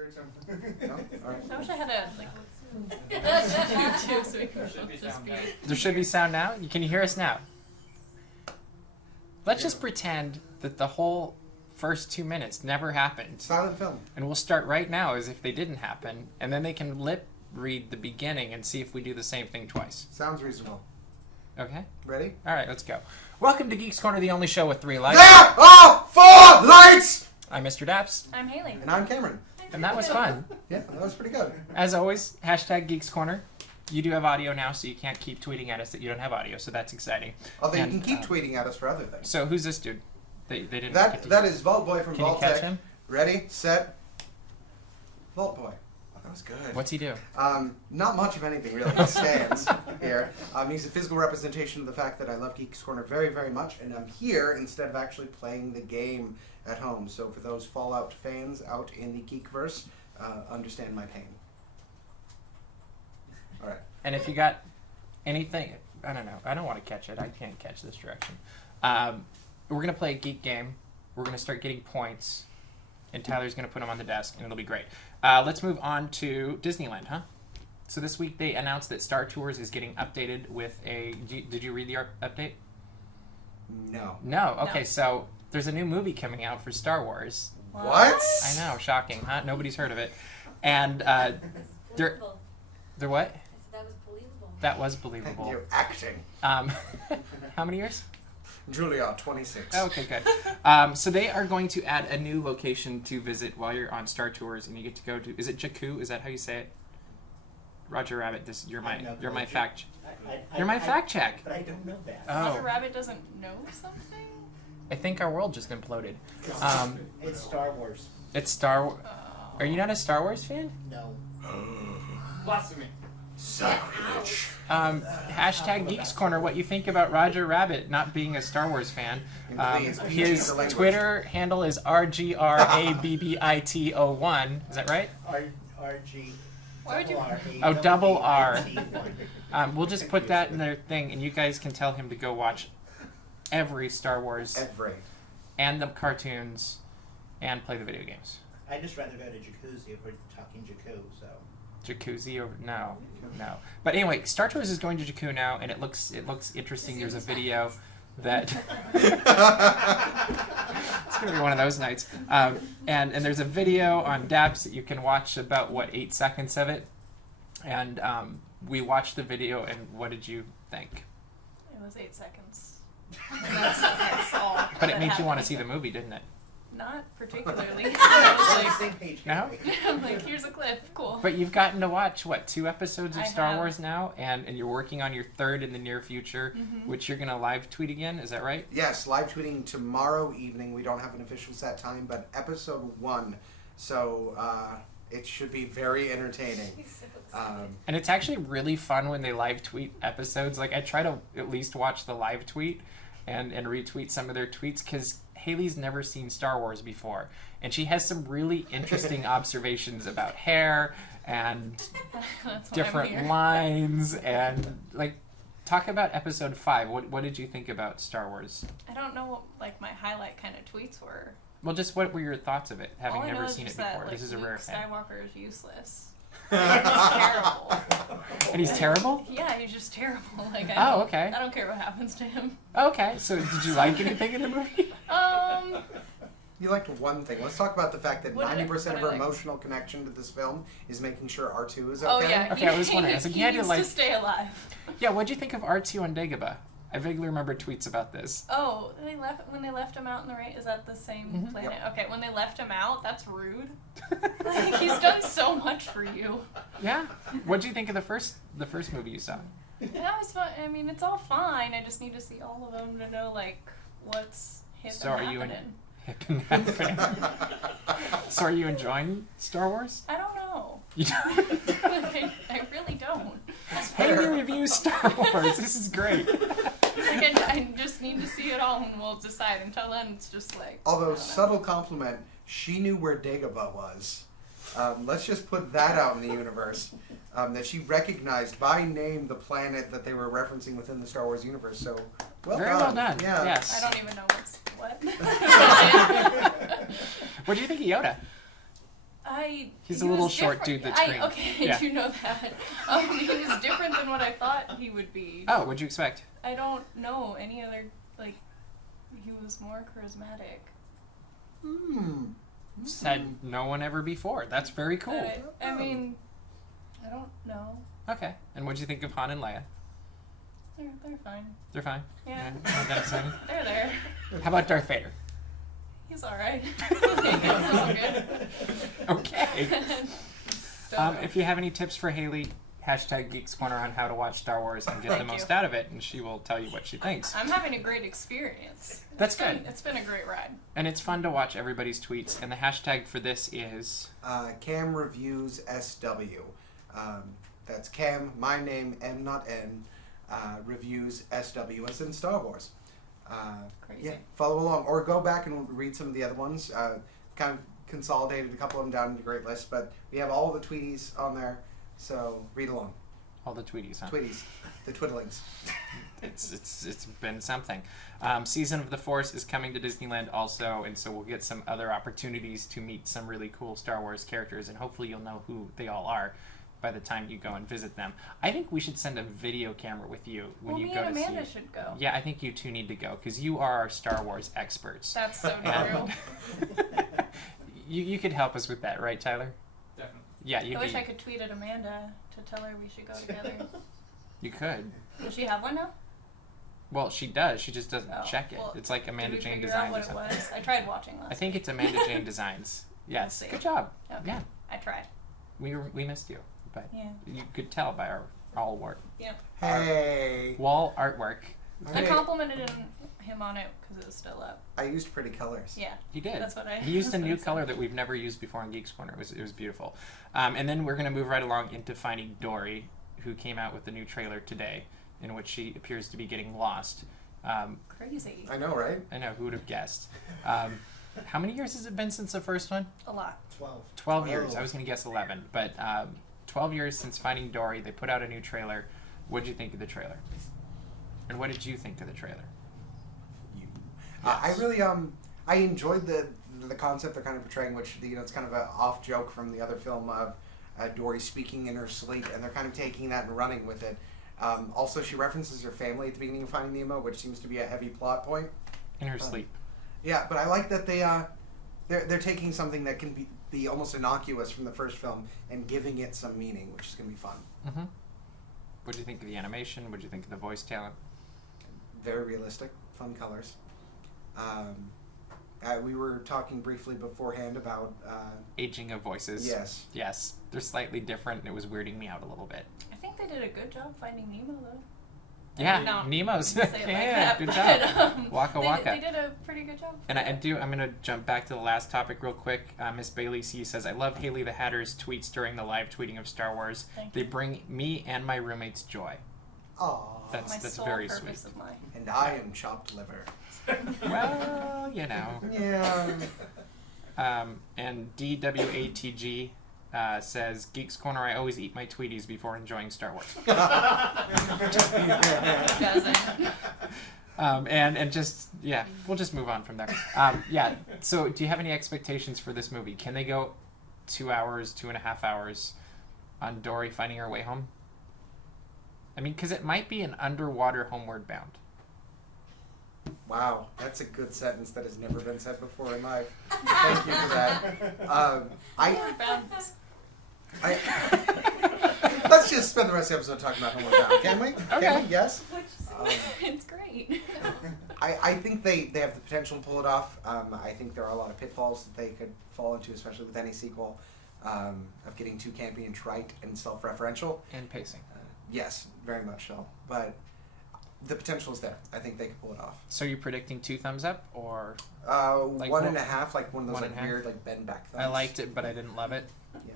heard something. No? All right. I wish I had a YouTube so we could just be. There should be sound now. Can you hear us now? Let's just pretend that the whole first 2 minutes never happened. Silent film. And we'll start right now as if they didn't happen, and then they can lip read the beginning and see if we do the same thing twice. Sounds reasonable. Okay? Ready? All right, let's go. Welcome to Geeks Corner, the only show with 3 lights. There are 4 lights! I'm Mr. DAPs, I'm Haley. And I'm Cameron. and that was fun. Yeah, that was pretty good. As always, hashtag Geeks Corner. You do have audio now, so you can't keep tweeting at us that you don't have audio, so that's exciting. Although And, you can keep tweeting at us for other things. So who's this dude? They didn't That get to that is Vault Boy from Can you Vault catch Tech. him? Ready, set, Vault Boy. Oh, that was good. What's he do? Not much of anything really. He stands here. He's a physical representation of the fact that I love Geeks Corner very, very much, and I'm here instead of actually playing the game at home. So for those Fallout fans out in the Geekverse, understand my pain. All right. And if you got anything, I don't know. I don't want to catch it. I can't catch this direction. We're going to play a geek game. We're going to start getting points. And Tyler's going to put them on the desk, and it'll be great. Let's move on to Disneyland, huh? So this week they announced that Star Tours is getting updated with a... Did you read the update? No. No. Okay, No. So there's a new movie coming out for Star Wars. What? I know, shocking, huh? Nobody's heard of it. And they're what? That was believable. That was believable. You're acting. How many years? Julia, 26. Okay, good. So they are going to add a new location to visit while you're on Star Tours, and you get to go to. Is it Jakku? Is that how you say it? Roger Rabbit. You're my fact. You're my fact check. But I don't know that. Roger Oh, Rabbit doesn't know something? I think our world just imploded. It's Star Wars. It's Star Wars. Are you not a Star Wars fan? No. Blasphemy. Sacrilege. Hashtag Geeks Corner. What you think about Roger Rabbit not being a Star Wars fan? Please, His the language. Twitter handle is RGRABBIT01. Is that right? RG. Why would you- Oh, double R. R. We'll just put that in their thing, and you guys can tell him to go watch every Star Wars Every. and the cartoons and play the video games. I'd just rather go to Jacuzzi if we're talking Jakku, so. Jacuzzi over no. But anyway, Star Tours is going to Jakku now, and it looks interesting. There's a video that it's gonna be one of those nights. And there's a video on DAPs that you can watch about 8 seconds of it. And we watched the video, and what did you think? It was 8 seconds. That's all. But it made you want to see the movie, didn't it? Not particularly. We're on the I same page. No? I'm like, here's a clip. Cool. But you've gotten to watch 2 episodes of I Star have. Wars now, and you're working on your 3rd in the near future, which you're gonna live tweet again. Is that right? Yes, live tweeting tomorrow evening. We don't have an official set time, but episode 1. So it should be very entertaining. And it's actually really fun when they live tweet episodes. Like I try to at least watch the live tweet and retweet some of their tweets because Haley's never seen Star Wars before, and she has some really interesting observations about hair and That's why I'm different here. lines and like talk about episode 5. What did you think about Star Wars? I don't know what my highlight kind of tweets were. Well, just what were your thoughts of it, having All I know never is seen it just that, before? This is a Luke rare thing. Skywalker is useless. He's terrible. And he's terrible? Yeah, he's just terrible. Oh, okay. I don't care what happens to him. Okay, so did you like anything in the movie? You liked one thing. Let's talk about the fact that What did I- 90% of what her I like? emotional connection to this film is making sure R2 is okay. Oh yeah. Okay, I was wondering. I was like, he you had to, needs like- to stay alive. Yeah, what'd you think of R2 on Dagobah? I vaguely remember tweets about this. Oh, when they left him out in the rain. Is that the same planet? Yep. Okay, when they left him out, that's rude. Like, he's done so much for you. Yeah. What'd you think of the first movie you saw? That was fun. I mean, it's all fine. I just need to see all of them to know what's hip So and are you in- happening. Hip and happening. So are you enjoying Star Wars? I don't know. You don't? I really don't. Haley reviews Star Wars. This is great. I just need to see it all and we'll decide. Until then, it's just like... I Although, don't know. subtle compliment, she knew where Dagobah was. Let's just put that out in the universe. That she recognized by name the planet that they were referencing within the Star Wars universe. So, Very well done. Yeah. Yes. I don't even know what. What do you think of Yoda? He's he a little was short different. dude that's green. Okay, Yeah. I do know that. He was different than what I thought he would be. Oh, what'd you expect? I don't know any other, like, he was more charismatic. Said no one ever before. That's very cool. I mean, I don't know. Okay. And what'd you think of Han and Leia? They're fine. They're fine. Yeah. Not that exciting. They're there. How about Darth Vader? He's alright. It's all good. Okay. Don't know. If you have any tips for Haley, hashtag Geeks Corner on how to watch Star Wars and get the Thank most you. out of it, and she will tell you what she thinks. I'm having a great experience. That's good. It's been a great ride. And it's fun to watch everybody's tweets. And the hashtag for this is Cam Reviews SW. That's Cam, my name, M not N, Reviews SW, as in Star Wars. Crazy. Yeah, follow along. Or go back and read some of the other ones. Kind of consolidated a couple of them down into a great list, but we have all the tweeties on there, so read along. all the tweeties, huh? Tweeties. The twiddlings. It's been something. Season of the Force is coming to Disneyland also, and so we'll get some other opportunities to meet some really cool Star Wars characters, and hopefully you'll know who they all are by the time you go and visit them. I think we should send a video camera with you when you me go and to Amanda see. should go. Yeah, I think you two need to go because you are our Star Wars experts. That's so And- true. you could help us with that, right, Tyler? Definitely. Yeah, you I wish I could tweet at Amanda to tell her we should go together. You could. Does she have one now? Well, she does. She just doesn't Oh, check it. well, It's like Amanda Did we Jane figure out Designs or what something. it was? I tried watching last I think it's Amanda Jane Designs. Yes. see. Good job. Okay. Yeah. I tried. We missed you, but Yeah. you could tell by our all work. Yeah. Hey. Wall artwork. I complimented him on it because it was still up. I used pretty colors. Yeah. He did. That's what I. He used a that's what new I said. color that we've never used before in Geeks Corner. It was beautiful. And then we're going to move right along into Finding Dory, who came out with the new trailer today, in which she appears to be getting lost. Crazy. I know, right? I know, who would have guessed? How many years has it been since the first one? A lot. 12. 12 years. I was going to guess 11, but 12 years since Finding Dory. They put out a new trailer. What did you think of the trailer? And what did you think of the trailer? I really I enjoyed the concept they're kind of portraying, which it's kind of an off joke from the other film of Dory speaking in her sleep, and they're kind of taking that and running with it. Also, she references her family at the beginning of Finding Nemo, which seems to be a heavy plot point. In her sleep. Yeah, but I like that they're taking something that can be almost innocuous from the first film and giving it some meaning, which is going to be fun. Mm-hmm. What did you think of the animation? What did you think of the voice talent? Very realistic, fun colors. We were talking briefly beforehand about Aging of voices. yes. Yes. They're slightly different, and it was weirding me out a little bit. I think they did a good job finding Nemo though. Yeah, No, Nemo's. I didn't say it like Yeah, that, good but, job. Waka waka. They did a pretty good job. And I'm going to jump back to the last topic real quick. Miss Bailey C says, I love Haley the Hatter's tweets during the live tweeting of Star Wars. Thank They bring me and my roommates joy. Aww. My That's sole very purpose sweet. of mine. And I am chopped liver. Well, you know. Yeah. And DWATG says, Geeks Corner, I always eat my Tweeties before enjoying Star Wars. Doesn't. And just, yeah, we'll just move on from there. Yeah, so do you have any expectations for this movie? Can they go 2 hours, 2.5 hours on Dory finding her way home? I mean, because it might be an underwater Homeward Bound. Wow, that's a good sentence that has never been said before in life. Thank you for that. Let's just spend the rest of the episode talking about Homeward Bound, can we? Okay. Can we? Yes. It's great. I think they have the potential to pull it off. I think there are a lot of pitfalls that they could fall into, especially with any sequel, of getting too campy and trite and self-referential. And pacing. Yes, very much so. But the potential is there. I think they could pull it off. So you're predicting 2 thumbs up, or? Like 1.5, like one of those one like and a half? weird like bend back thumbs. I liked it, but I didn't love it. Yeah.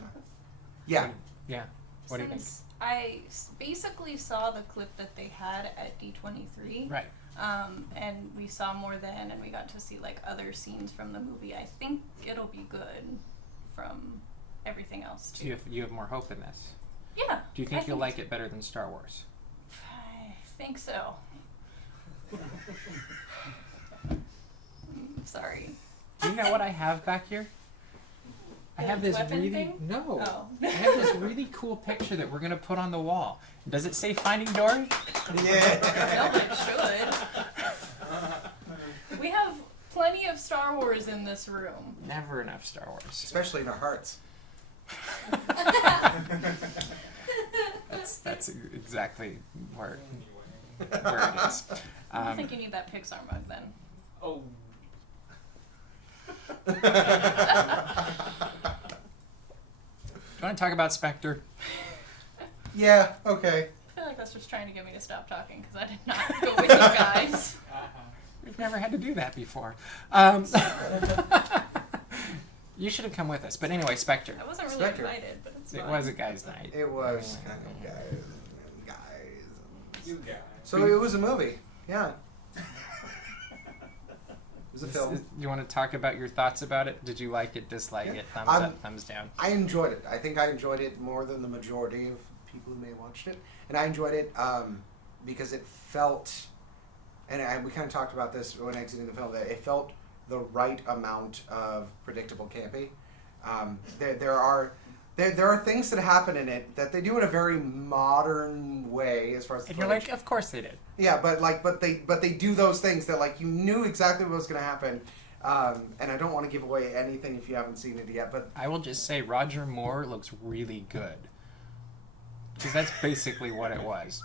Yeah. Yeah. What do you think? Since I basically saw the clip that they had at D23. Right. And we saw more then, and we got to see like other scenes from the movie. I think it'll be good from everything else So too. you have more hope in this. Yeah. Do you think you'll like it better than Star Wars? I think so. Sorry. Do you know what I have back here? I have this weapon really thing? no. Oh. I have this really cool picture that we're gonna put on the wall. Does it say Finding Dory? Yeah. No, it should. We have plenty of Star Wars in this room. Never enough Star Wars. Especially in our hearts. That's exactly where it is. I think you need that Pixar mug then. Oh. Do you want to talk about Spectre? Yeah, okay. I feel like that's just trying to get me to stop talking because I did not go with you guys. We've never had to do that before. You should have come with us. But anyway, Spectre. I wasn't really Spectre. invited, but it's It fine. was a guy's night. It was kind of guys. You guys. So it was a movie. Yeah. It was a film. You want to talk about your thoughts about it? Did you like it, dislike it, thumbs up, thumbs down? I enjoyed it. I think I enjoyed it more than the majority of people who may have watched it. And I enjoyed it because it felt, and we kind of talked about this when exiting the film, that it felt the right amount of predictable campy. There are things that happen in it that they do in a very modern way as far as the And you're footage. like, of course they did. Yeah, but they do those things that like you knew exactly what was going to happen. And I don't want to give away anything if you haven't seen it yet, but I will just say Roger Moore looks really good. Because that's basically what it was.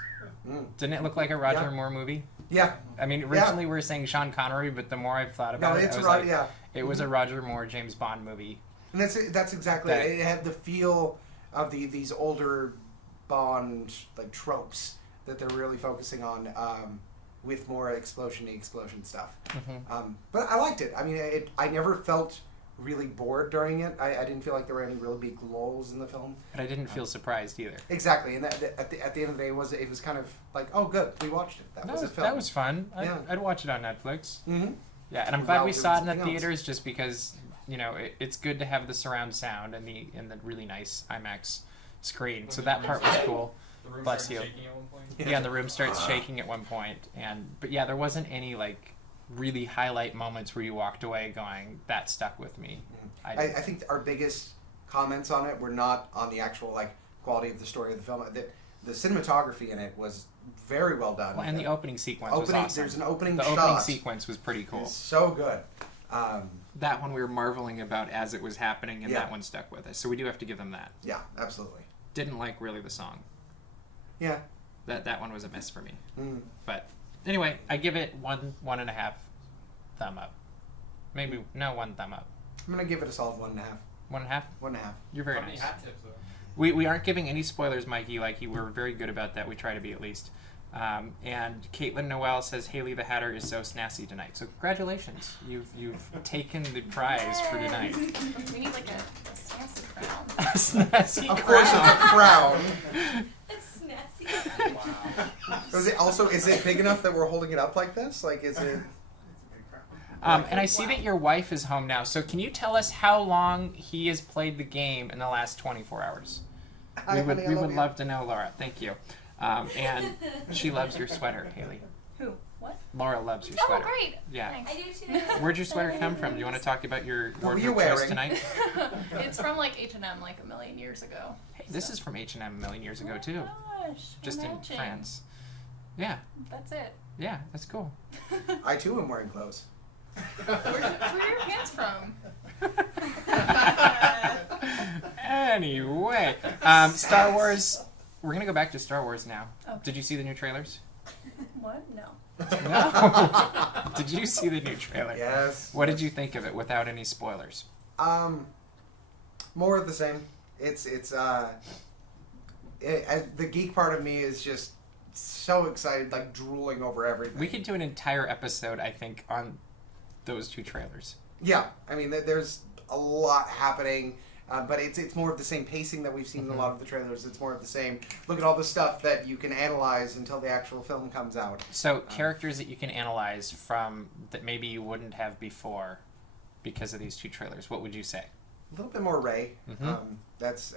Didn't it look like a Roger Yeah. Moore movie? yeah, I mean, originally we were saying Sean Connery, but the more I've thought about no, it, it's I was right. like, Yeah, it was a Roger Moore James Bond movie. and that's exactly That- it. It had the feel of these older Bond like tropes that they're really focusing on with more explosion stuff. But I liked it. I mean, I never felt really bored during it. I didn't feel like there were any really big lulls in the film. But I didn't feel surprised either. Exactly, and at the end of the day, it was kind of like, oh, good, we watched it. That was a film. That was fun. Yeah. I'd watch it on Netflix. Mm-hmm. Yeah, and I'm glad we Without saw it in the something else. theaters just because, you know, it's good to have the surround sound and the really nice IMAX screen. So that part was cool. The room Bless started you. shaking at one point. Yeah, and the room starts shaking at one point, but yeah, there wasn't any like really highlight moments where you walked away going, that stuck with me. I think our biggest comments on it were not on the actual like quality of the story of the film. The cinematography in it was very well done. Well, and the opening sequence was awesome. There's an opening The shot. opening sequence was pretty cool. It's so good. That one we were marveling about as it was happening, and Yeah. that one stuck with us. So we do have to give them that. Yeah, absolutely. Didn't like really the song. Yeah. That one was a miss for me. Mm. But anyway, I give it 1.5 thumb up. Maybe no 1 thumb up. I'm gonna give it a solid 1.5. 1.5. 1.5. You're very How many nice. hat tips though? We aren't giving any spoilers, Mikey. Like you were very good about that. We try to be at least. And Caitlin Noel says Haley the Hatter is so snazzy tonight. So congratulations, you've taken the prize for tonight. We need like a sassy crown. Snazzy Of course, it's a crown. It's snazzy. Wow. Is it big enough that we're holding it up like this? Like, is it? And I see that your wife is home now. So can you tell us how long he has played the game in the last 24 hours? Hi, honey, I We love would you. love to know, Laura. Thank you. And she loves your sweater, Haley. Who? What? Laura loves your Oh, sweater. great. Yeah. Thanks. I do too. Where'd your sweater come from? Do you want to talk about your What were you wardrobe choice wearing? tonight? It's from like H&M like a million years ago. Hey, this is from H&M a million years ago too. Oh my gosh. Just in matching. France. Yeah, That's it. yeah, that's cool. I too am wearing clothes. Where are your pants from? Anyway, Star Wars. We're gonna go back to Star Wars now. Okay. Did you see the new trailers? What? No. No. Did you see the new trailer? Yes. What did you think of it without any spoilers? More of the same. The geek part of me is just so excited, like drooling over everything. We could do an entire episode, I think, on those two trailers. Yeah, I mean, there's a lot happening, but it's more of the same pacing that we've seen in a lot of the trailers. It's more of the same. Look at all the stuff that you can analyze until the actual film comes out. So characters that you can analyze from that maybe you wouldn't have before because of these two trailers. What would you say? A little bit more Rey. Mhm. There's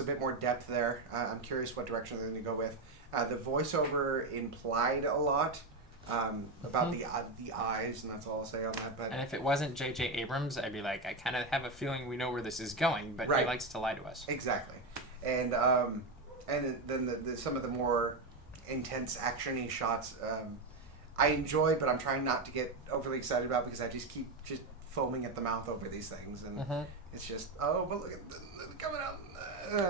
a bit more depth there. I'm curious what direction they're going to go with. The voiceover implied a lot about the eyes, and that's all I'll say on that. But And if it wasn't J.J. Abrams, I'd be like, I kind of have a feeling we know where this is going, but he Right. likes to lie to us. exactly, and then the some of the more intense actiony shots I enjoy, but I'm trying not to get overly excited about because I just keep just foaming at the mouth over these things, and it's just but look at coming out,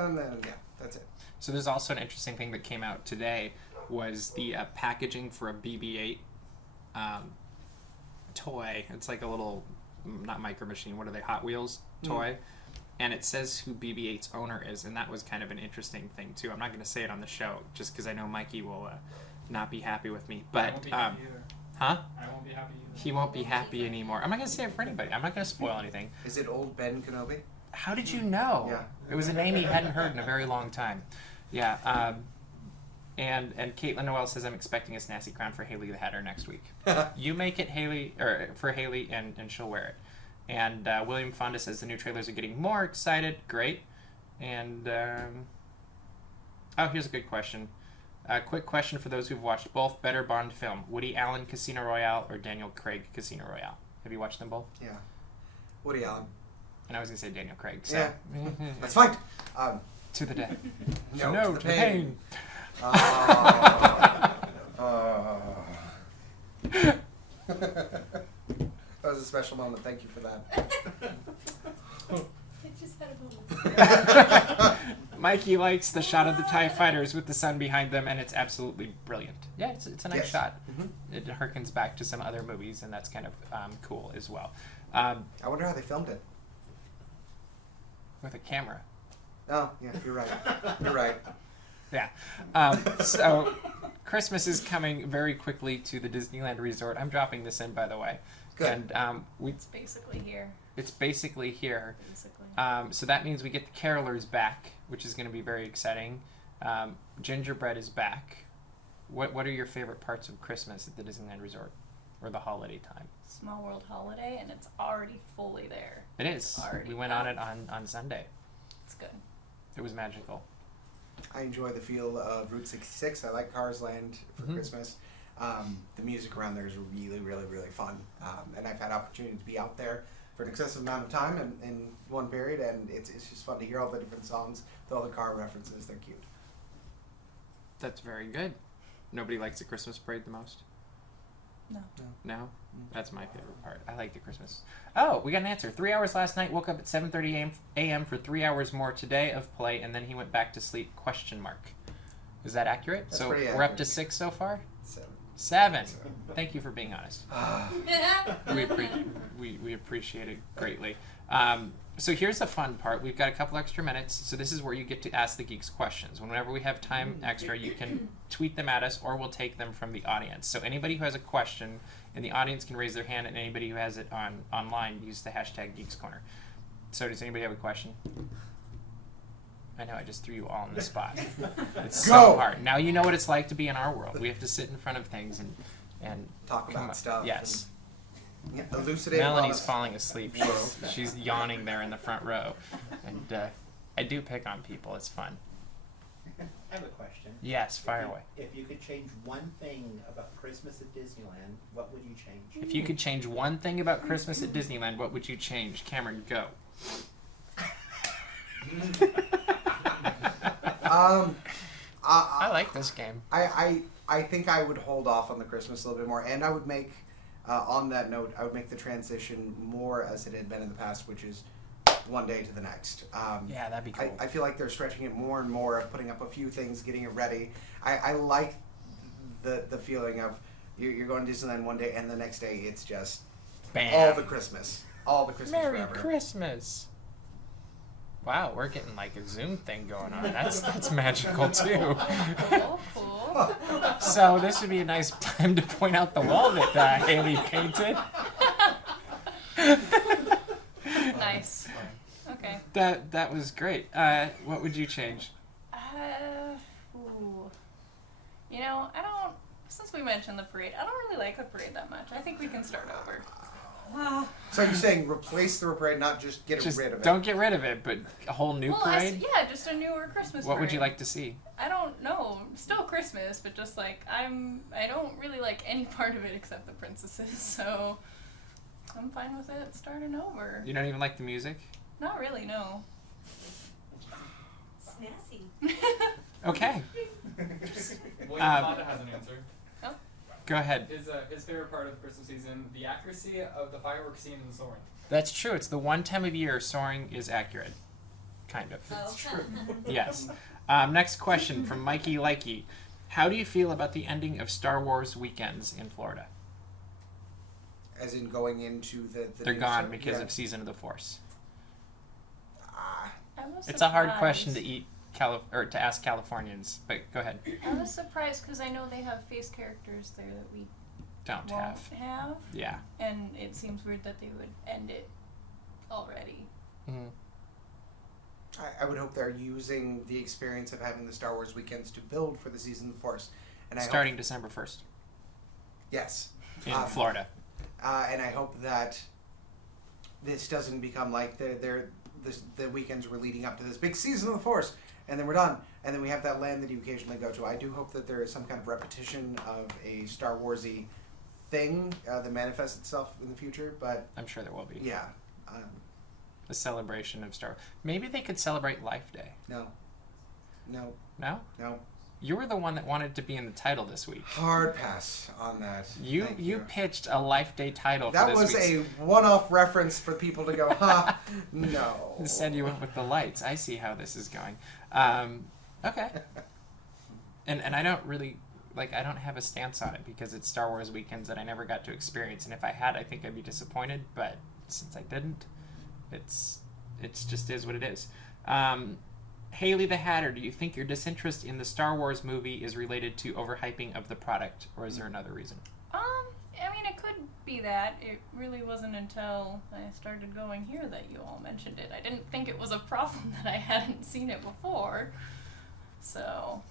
and then that's it. So there's also an interesting thing that came out today was the packaging for a BB-8 toy. It's like a little, not Micro Machine, what are they, Hot Wheels toy? And it says who BB-8's owner is, and that was kind of an interesting thing too. I'm not going to say it on the show just because I know Mikey will not be happy with me. But I won't be happy either. huh? I won't be happy either. He won't be happy anymore. I'm not going to say it for anybody. I'm not going to spoil anything. Is it old Ben Kenobi? How did you know? Yeah. It was a name he hadn't heard in a very long time. Yeah. And Caitlin Noel says I'm expecting a Snazzy crown for Haley the Hatter next week. You make it for Haley and she'll wear it. And William Fonda says the new trailers are getting more excited. Great. And here's a good question. Quick question for those who've watched both. Better Bond film: Woody Allen Casino Royale or Daniel Craig Casino Royale? Have you watched them both? Yeah. Woody Allen. And I was gonna say Daniel Craig. So. Yeah. That's fine. To the death. No, to the pain. That was a special moment. Thank you for that. I just had a moment. Mikey likes the shot of the TIE fighters with the sun behind them, and it's absolutely brilliant. Yeah, it's a nice Yes. shot. Mhm. It harkens back to some other movies, and that's kind of cool as well. I wonder how they filmed it. With a camera. Oh, yeah, you're right. You're right. Yeah. So Christmas is coming very quickly to the Disneyland Resort. I'm dropping this in, by the way. Good. And It's basically here. it's basically here. Basically. So that means we get the carolers back, which is going to be very exciting. Gingerbread is back. What are your favorite parts of Christmas at the Disneyland Resort or the holiday time? Small World Holiday, and it's already fully there. It is. Already We went on it on Sunday. It's good. It was magical. I enjoy the feel of Route 66. I like Cars Land for Mhm. Christmas. The music around there is really, really, really fun. And I've had opportunity to be out there for an excessive amount of time in one period, and it's just fun to hear all the different songs, with all the car references. They're cute. That's very good. Nobody likes the Christmas parade the most? No. No? That's my favorite part. I like the Christmas. Oh, we got an answer. 3 hours last night, woke up at 7:30 a.m. for 3 hours more today of play, and then he went back to sleep, ? Is that accurate? That's So pretty we're up accurate. to 6 so far? So, 7. Thank you for being honest. Yeah. We appreciate it greatly. So here's the fun part. We've got a couple extra minutes, so this is where you get to ask the Geeks questions. Whenever we have time extra, you can tweet them at us, or we'll take them from the audience. So anybody who has a question in the audience can raise their hand, and anybody who has it online, use the hashtag Geeks Corner. So does anybody have a question? I know I just threw you all on the spot. It's so Go! hard. Now you know what it's like to be in our world. We have to sit in front of things and talk come about up- stuff. Yes. and, yeah, elucidate. Melanie's on falling asleep. She's yawning there in the front row, and I do pick on people. It's fun. I have a question. Yes, fire away. If you could change one thing about Christmas at Disneyland, what would you change? If you could change one thing about Christmas at Disneyland, what would you change? Cameron, go. I like this game. I think I would hold off on the Christmas a little bit more, and I would make, on that note, I would make the transition more as it had been in the past, which is one day to the next. Yeah, that'd be cool. I feel like they're stretching it more and more, of putting up a few things, getting it ready. I like the feeling of you're going to Disneyland one day, and the next day it's just Bam. all the Christmas Merry forever. Christmas. Wow, we're getting like a Zoom thing going on. That's magical too. Cool. So this would be a nice time to point out the wall that Haley painted. Nice. Okay. That was great. What would you change? Ooh. You know, I don't. Since we mentioned the parade, I don't really like the parade that much. I think we can start over. So you're saying replace the parade, not just get Just rid of it? don't get rid of it, but a whole new well, parade? yeah, just a newer Christmas What parade. would you like to see? I don't know. Still Christmas, but just like I don't really like any part of it except the princesses, so I'm fine with it starting over. You don't even like the music? Not really, no. Snazzy. Okay. William Fonda has an answer. Go ahead. His favorite part of the Christmas season, the accuracy of the fireworks scene and the soaring. That's true. It's the one time of year soaring is accurate. Kind of. Oh. Yes. Next question from Mikey Likey. How do you feel about the ending of Star Wars weekends in Florida? As in going into the They're new gone Star- because yeah. of Season of the Force. Ah, I was It's a hard surprised. question to ask Californians, but go ahead. I was surprised because I know they have face characters there that we Don't won't have. have, Yeah. and it seems weird that they would end it already. Mm. I would hope they're using the experience of having the Star Wars weekends to build for the Season of the Force. And I Starting hope, December 1st yes. in Um, Florida. And I hope that this doesn't become like the weekends were leading up to this big Season of the Force, and then we're done. And then we have that land that you occasionally go to. I do hope that there is some kind of repetition of a Star Warsy thing that manifests itself in the future. But I'm sure there will be. yeah, A celebration of Star Wars. Maybe they could celebrate Life Day. no. No? No. You were the one that wanted to be in the title this week. Hard pass on that. You Thank pitched a Life Day title That for was this a week's... one-off reference for people to go, ha, no. Instead you went with the lights. I see how this is going. Okay. And I don't really... I don't have a stance on it because it's Star Wars weekends that I never got to experience. And if I had, I think I'd be disappointed. But since I didn't, it's just is what it is. Haley the Hatter, do you think your disinterest in the Star Wars movie is related to overhyping of the product, or is there another reason? I mean, it could be that. It really wasn't until I started going here that you all mentioned it. I didn't think it was a problem that I hadn't seen it before. So,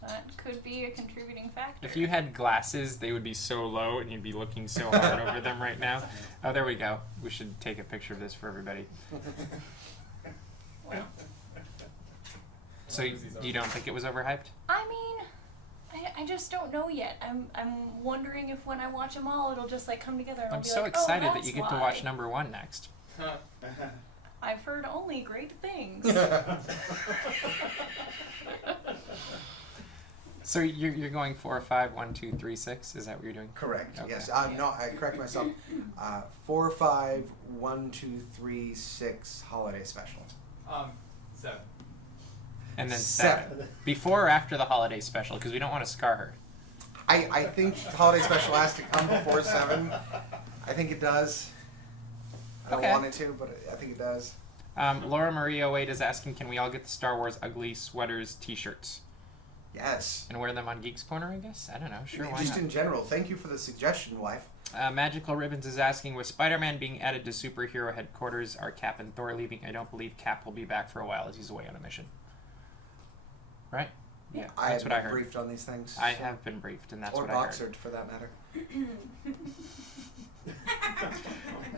that could be a contributing factor. If you had glasses, they would be so low and you'd be looking so hard over them right now. Oh, there we go. We should take a picture of this for everybody. Well, So you don't think it was overhyped? I mean, I just don't know yet. I'm wondering if when I watch them all, it'll just come together. And I'll I'm be so like, excited oh, that you that's get to why. watch number 1 next. I've heard only great things. So you're going 4, 5, 1, 2, 3, 6? Is that what you're doing? Correct. Okay. Yes. No, I correct myself. 4, 5, 1, 2, 3, 6 holiday special. 7. And then 7. 7. Before or after the holiday special? Because we don't want to scar her. I think the holiday special has to come before 7. I think it does. I don't Okay. want it to, but I think it does. Laura Marie 08 is asking, can we all get the Star Wars ugly sweaters, t-shirts? Yes. And wear them on Geeks Corner, I guess? I don't know. Sure, why Just not? in general. Thank you for the suggestion, wife. Magical Ribbons is asking, with Spider-Man being added to superhero headquarters, are Cap and Thor leaving? I don't believe Cap will be back for a while as he's away on a mission. Right? Yeah, I that's have what I been heard. briefed on these things. I so- have been briefed, and that's or what I heard. boxered, for that matter.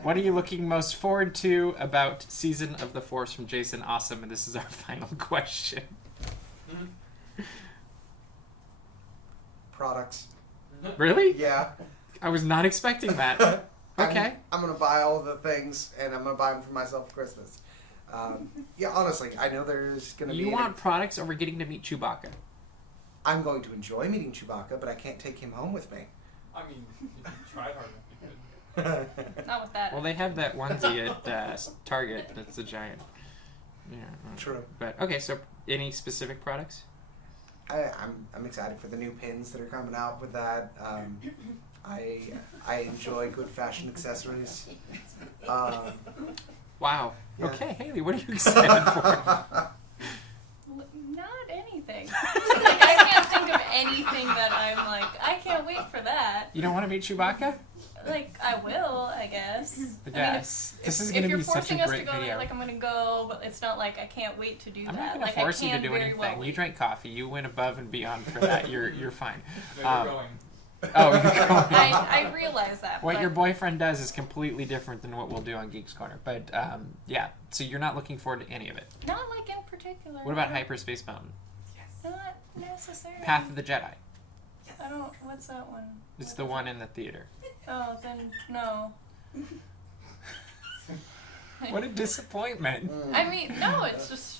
What are you looking most forward to about Season of the Force from Jason Awesome? And this is our final question. Products. Really? Yeah. I was not expecting that. Okay. I'm going to buy all the things, and I'm going to buy them for myself for Christmas. Yeah, honestly, I know there's going to be... You want products over getting to meet Chewbacca? I'm going to enjoy meeting Chewbacca, but I can't take him home with me. I mean, if you tried hard enough, you could. Not with that. Well, they have that onesie at Target that's a giant. Yeah. True. But okay, so any specific products? I'm excited for the new pins that are coming out with that. I enjoy good fashion accessories. Wow. Yeah. Okay, Haley, what are you excited for? Not anything. I can't think of anything that I'm like, I can't wait for that. You don't want to meet Chewbacca? I will, I guess. I mean, guess. This is if going to you're be such forcing a us to great go video. there, I'm gonna go, but it's not like I can't wait to do I'm that. not going to I force you to can do very anything. well You wait. drank coffee. You went above and beyond for that. You're fine. No, you're going. Oh, you're going. I realize that. What but your boyfriend does is completely different than what we'll do on Geeks Corner. But yeah, so you're not looking forward to any of it. Not like in particular. What about Hyperspace Mountain? Not necessarily. Path of the Jedi. I don't. What's that one? It's the one in the theater. Oh, then no. What a disappointment. I mean, no. It's just.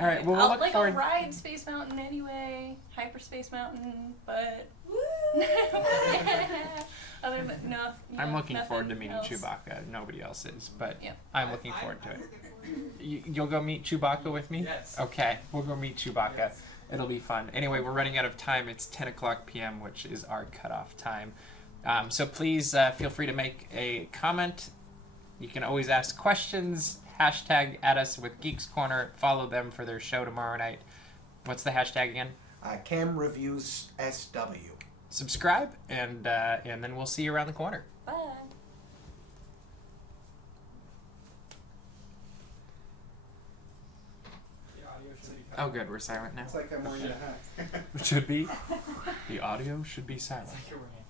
All right, well, we'll look like forward- I'll ride Space Mountain anyway, Hyperspace Mountain, but other than no. Yeah, I'm looking forward to nothing meeting else. Chewbacca. Nobody else is, but Yep. I'm looking forward to it. You'll go meet Chewbacca with me? Yes. Okay, we'll go meet Chewbacca. Yes. It'll be fun. Anyway, we're running out of time. It's 10 o'clock p.m., which is our cutoff time. So please feel free to make a comment. You can always ask questions. Hashtag at us with Geeks Corner. Follow them for their show tomorrow night. What's the hashtag again? Cam Reviews SW. Subscribe, and then we'll see you around the corner. Bye. The audio should be Oh, good. We're silent now. It's like I'm wearing a hat. It should be. The audio should be silent. It's like you're wearing